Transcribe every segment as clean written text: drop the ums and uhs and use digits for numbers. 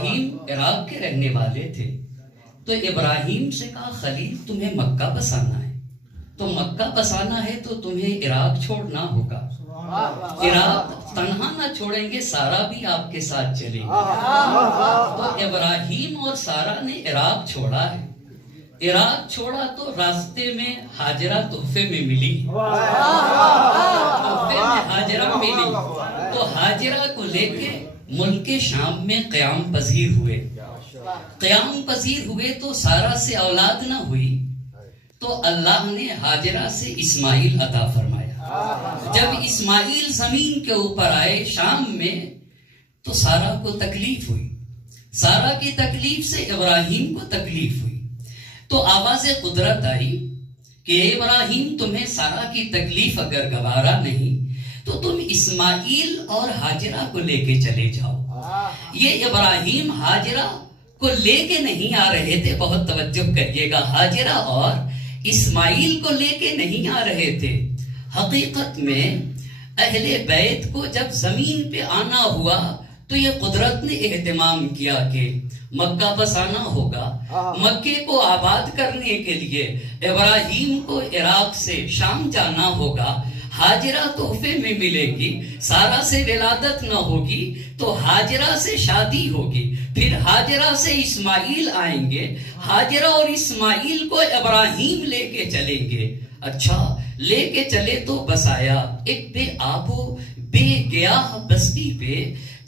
ابراہیم عراق کے رہنے والے تھے، تو ابراہیم سے کہا خلیل تمہیں مکہ بسانا ہے، تو مکہ بسانا ہے تو تمہیں عراق چھوڑنا ہوگا، عراق تنہا نہ چھوڑیں گے، سارا بھی آپ کے ساتھ چلے گی۔ تو ابراہیم اور سارا نے عراق چھوڑا ہے، عراق چھوڑا تو راستے میں ہاجرہ تحفے میں ملی، تحفے میں ہاجرہ ملی، تو ہاجرہ کو لے کے ملک شام میں قیام پذیر ہوئے، قیام پذیر ہوئے تو سارا سے اولاد نہ ہوئی، تو اللہ نے ہاجرہ سے اسماعیل عطا فرمایا۔ جب اسماعیل زمین کے اوپر آئے شام میں تو سارا کو تکلیف ہوئی، سارا کی تکلیف سے ابراہیم کو تکلیف ہوئی، تو آواز قدرت آئی کہ ابراہیم تمہیں سارا کی تکلیف اگر گوارا نہیں تو تم اسماعیل اور ہاجرہ کو لے کے چلے جاؤ۔ یہ ابراہیم ہاجرہ کو لے کے نہیں آ رہے تھے، بہت توجہ کریے گا، ہاجرہ اور اسماعیل کو لے کے نہیں آ رہے تھے۔ حقیقت میں اہل بیت کو جب زمین پہ آنا ہوا تو یہ قدرت نے اہتمام کیا کہ مکہ بسانا ہوگا، مکے کو آباد کرنے کے لیے ابراہیم کو عراق سے شام جانا ہوگا، ہاجرہ تحفے میں ملے گی، سارا سے ولادت نہ ہوگی تو ہاجرہ سے شادی ہوگی، پھر ہاجرہ سے اسماعیل آئیں گے، ہاجرہ اور اسماعیل کو ابراہیم لے کے چلیں گے۔ اچھا لے کے چلے تو بسایا ایک بے آب و بے گیاہ بستی پہ،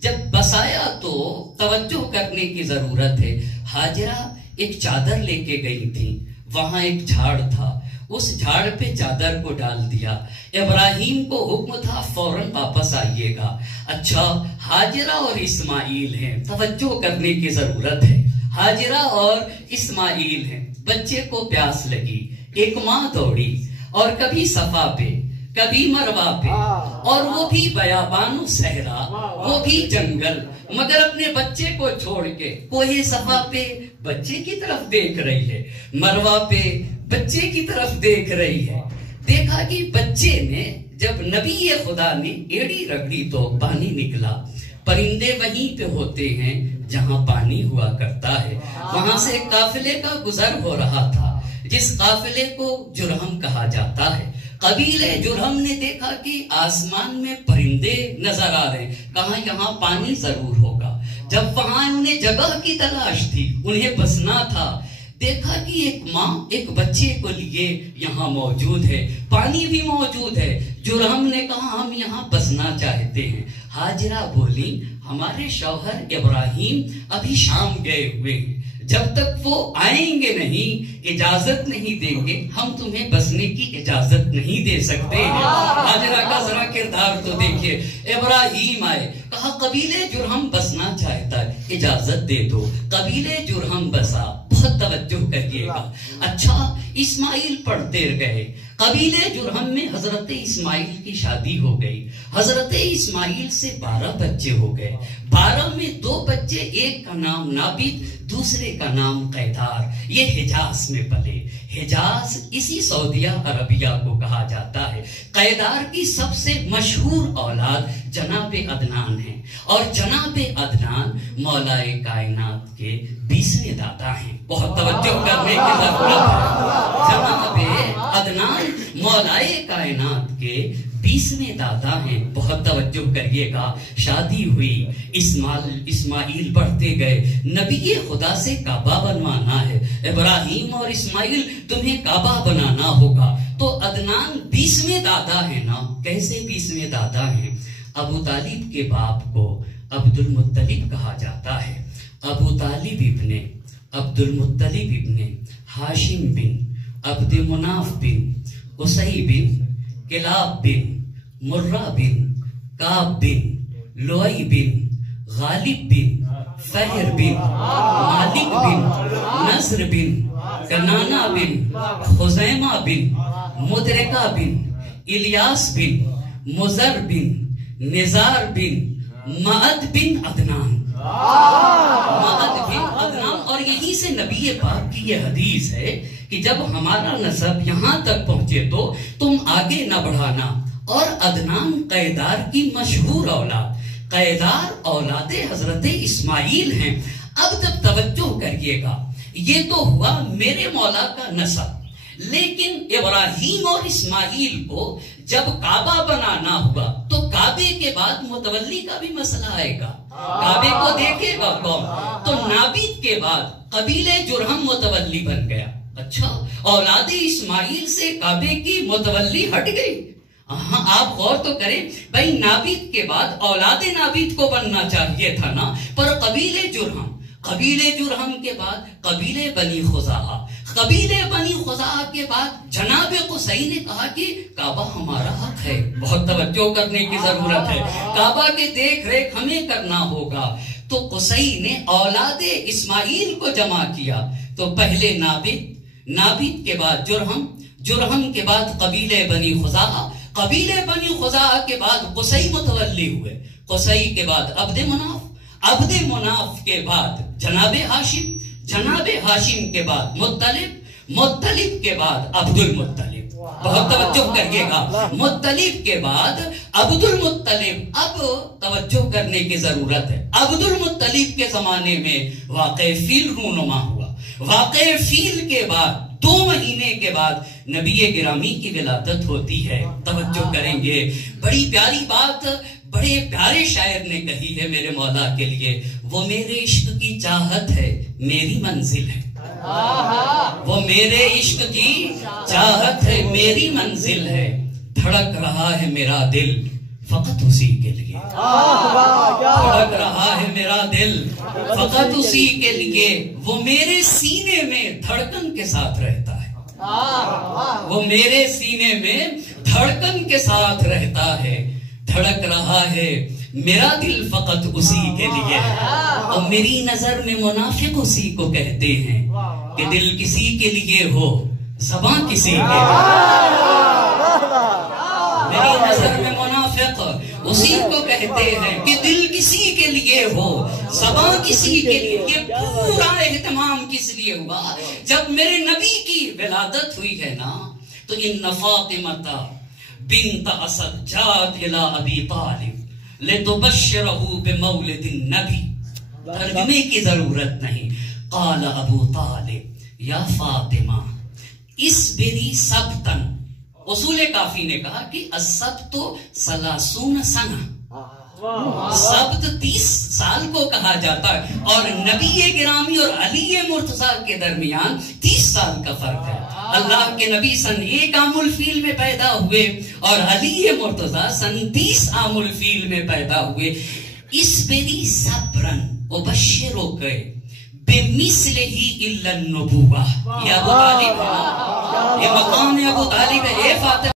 جب بسایا تو توجہ کرنے کی ضرورت ہے، ہاجرہ ایک چادر لے کے گئی تھی، وہاں ایک جھاڑ تھا، اس جھاڑ پہ چادر کو ڈال دیا، ابراہیم کو حکم تھا فوراً واپس آئیے گا۔ اچھا ہاجرہ اور اسماعیل ہیں، توجہ کرنے کی ضرورت ہے، ہاجرہ اور اسماعیل ہیں، بچے کو پیاس لگی، ایک ماں دوڑی اور کبھی صفا پہ کبھی مروا پہ، اور وہ بھی بیابان و صحرا، وہ بھی جنگل، مگر اپنے بچے کو چھوڑ کے کوہ صفا پہ بچے کی طرف دیکھ رہی ہے، مروا پہ بچے کی طرف دیکھ رہی ہے۔ دیکھا کہ بچے نے جب نبی خدا نے ایڑی رگڑی تو پانی نکلا، پرندے وہیں پہ ہوتے ہیں جہاں پانی ہوا کرتا ہے، وہاں سے ایک قافلے کا گزر ہو رہا تھا جس قافلے کو جرہم کہا جاتا ہے۔ قبیلے جرہم نے دیکھا کہ آسمان میں پرندے نظر آ رہے، کہاں یہاں پانی ضرور ہوگا، جب وہاں انہیں جگہ کی تلاش تھی، انہیں بسنا تھا، دیکھا کہ ایک ماں ایک بچے کو لیے یہاں موجود ہے، پانی بھی موجود ہے، جرہم نے کہا ہم یہاں بسنا چاہتے ہیں۔ ہاجرہ بولی ہمارے شوہر ابراہیم ابھی شام گئے ہوئے ہیں، جب تک وہ آئیں گے نہیں اجازت نہیں دیں گے، ہم تمہیں بسنے کی اجازت نہیں دے سکتے ہیں۔ ہاجرہ کا ذرا کردار تو دیکھیے، ابراہیم آئے، کہا قبیلے جرہم بسنا چاہتا ہے، اجازت دے دو، قبیلے جرہم بسا، بہت توجہ کریے گا۔ اچھا اسماعیل پڑھتے گئے، قبیلے جرہم میں حضرت اسماعیل کی شادی ہو گئی، حضرت اسماعیل سے 12 بچے ہو گئے، 12 میں 2 بچے، ایک کا نام نابد دوسرے کا نام قیدار، یہ حجاز میں پلے، حجاز اسی سعودیہ عربیہ کو کہا جاتا ہے۔ قیدار کی سب سے مشہور اولاد جناب عدنان ہیں، اور جناب عدنان مولائے کائنات کے 20ویں دادا ہیں، بہت توجہ کرنے کی ضرورت ہے، جناب عدنان مولائے کائنات کے 20ویں دادا ہیں، بہت توجہ کریے گا۔ شادی ہوئی، اسماعیل بڑھتے گئے، نبی خدا سے کعبہ بنوانا ہے، ابراہیم اور اسماعیل تمہیں کعبہ بنانا ہوگا، تو عدنان 20ویں دادا ہے نا، کیسے 20ویں دادا ہیں؟ ابو طالب کے باپ کو عبد المطلب کہا جاتا ہے، ابو طالب ابن عبد المطلب ابن ہاشم بن عبد مناف بن قصی بن کلاب بن مرہ بن کعب بن لؤی بن غالب بن فہر بن مالک بن نصر بن کنانہ بن خزیمہ بن مدرکہ بن الیاس بن مزر بن نزار بن معد بن عدنان، معد بن عدنان، اور یہیں سے نبی پاک کی یہ حدیث ہے کہ جب ہمارا نسب یہاں تک پہنچے تو تم آگے نہ بڑھانا۔ اور عدنان قیدار کی مشہور اولاد، قیدار اولاد حضرت اسماعیل ہیں۔ اب تب توجہ کریے گا، یہ تو ہوا میرے مولا کا نسب، لیکن ابراہیم اور اسماعیل کو جب کعبہ بنانا ہوا تو کعبے کے بعد متولی کا بھی مسئلہ آئے گا، کعبے کو دیکھے گا کون؟ تو نابید کے بعد قبیلہ جرہم متولی بن گیا۔ اچھا، اولاد اسماعیل سے کعبے کی متولی ہٹ گئی۔ ہاں، آپ غور تو کریں بھائی، نابید کے بعد اولاد نابید کو بننا چاہیے تھا نا، پر قبیلہ جرہم کے بعد قبیلہ بنی خزاعہ، قبیلہ بنی خزاعہ کے بعد جناب قصی نے کہا کہ کعبہ ہمارا حق ہے، بہت توجہ کرنے کی ضرورت ہے، کعبہ کے دیکھ ریکھ ہمیں کرنا ہوگا۔ تو قصی نے اولاد اسماعیل کو جمع کیا، تو پہلے نابید کے بعد جرہم کے بعد قبیلہ بنی خزاعہ، قبیلہ بنی خزاعہ کے بعد قصی متولی ہوئے، قصی کے بعد عبد مناف کے بعد جناب ہاشم کے بعد مطلب کے بعد عبد المطلب، بہت توجہ کریے گا، مطلب کے بعد عبد المطلب۔ اب توجہ کرنے کی ضرورت ہے، عبد المطلب کے زمانے میں واقع فیل رونما ہوا، واقع فیل کے بعد 2 مہینے کے بعد نبی گرامی کی ولادت ہوتی ہے۔ توجہ کریں گے، بڑی پیاری بات بڑے پیارے شاعر نے کہی ہے میرے مولا کے لیے، وہ میرے عشق کی چاہت ہے میری منزل ہے، وہ میرے عشق کی چاہت ہے میری منزل ہے، دھڑک رہا ہے میرا دل فقط اسی کے لیے، دھڑک رہا ہے میرا دل فقط اسی کے لیے، وہ میرے سینے میں دھڑکن کے ساتھ رہتا ہے، وہ میرے سینے میں دھڑکن کے ساتھ رہتا ہے، دھڑک رہا ہے میرا دل فقط اسی کے لیے، اور میری نظر میں منافق اسی کو کہتے ہیں کہ دل کسی کے لیے ہو زبان کسی کے لیے، میری نظر میں منافق اسی کو کہتے ہیں کہ دل کسی کے لیے ہو زبان کسی کے لیے۔ یہ پورا اہتمام کس لیے ہوا؟ جب میرے نبی کی ولادت ہوئی ہے نا، تو ان فاطمہ بنت اسد جات الى ابی طالب لتبشرہ بمولد النبی، ترجمے کی ضرورت نہیں۔ قال ابو طالب یا فاطمہ اصبری سبتن، اصول کافی نے کہا کہ السبت 30 سنہ، سبت 30 سال کو کہا جاتا ہے، اور نبی گرامی اور علی مرتضیٰ کے درمیان 30 سال کا فرق ہے۔ اللہ کے نبی سن 1 عام الفیل میں پیدا ہوئے اور علی مرتضیٰ سن 30 عام الفیل میں پیدا ہوئے۔ اصبری صبرن ابشرک بمثلہ الا النبوہ، یہ ابو طالب ہے، یہ مقام ابو طالب ہے، اے فاطمہ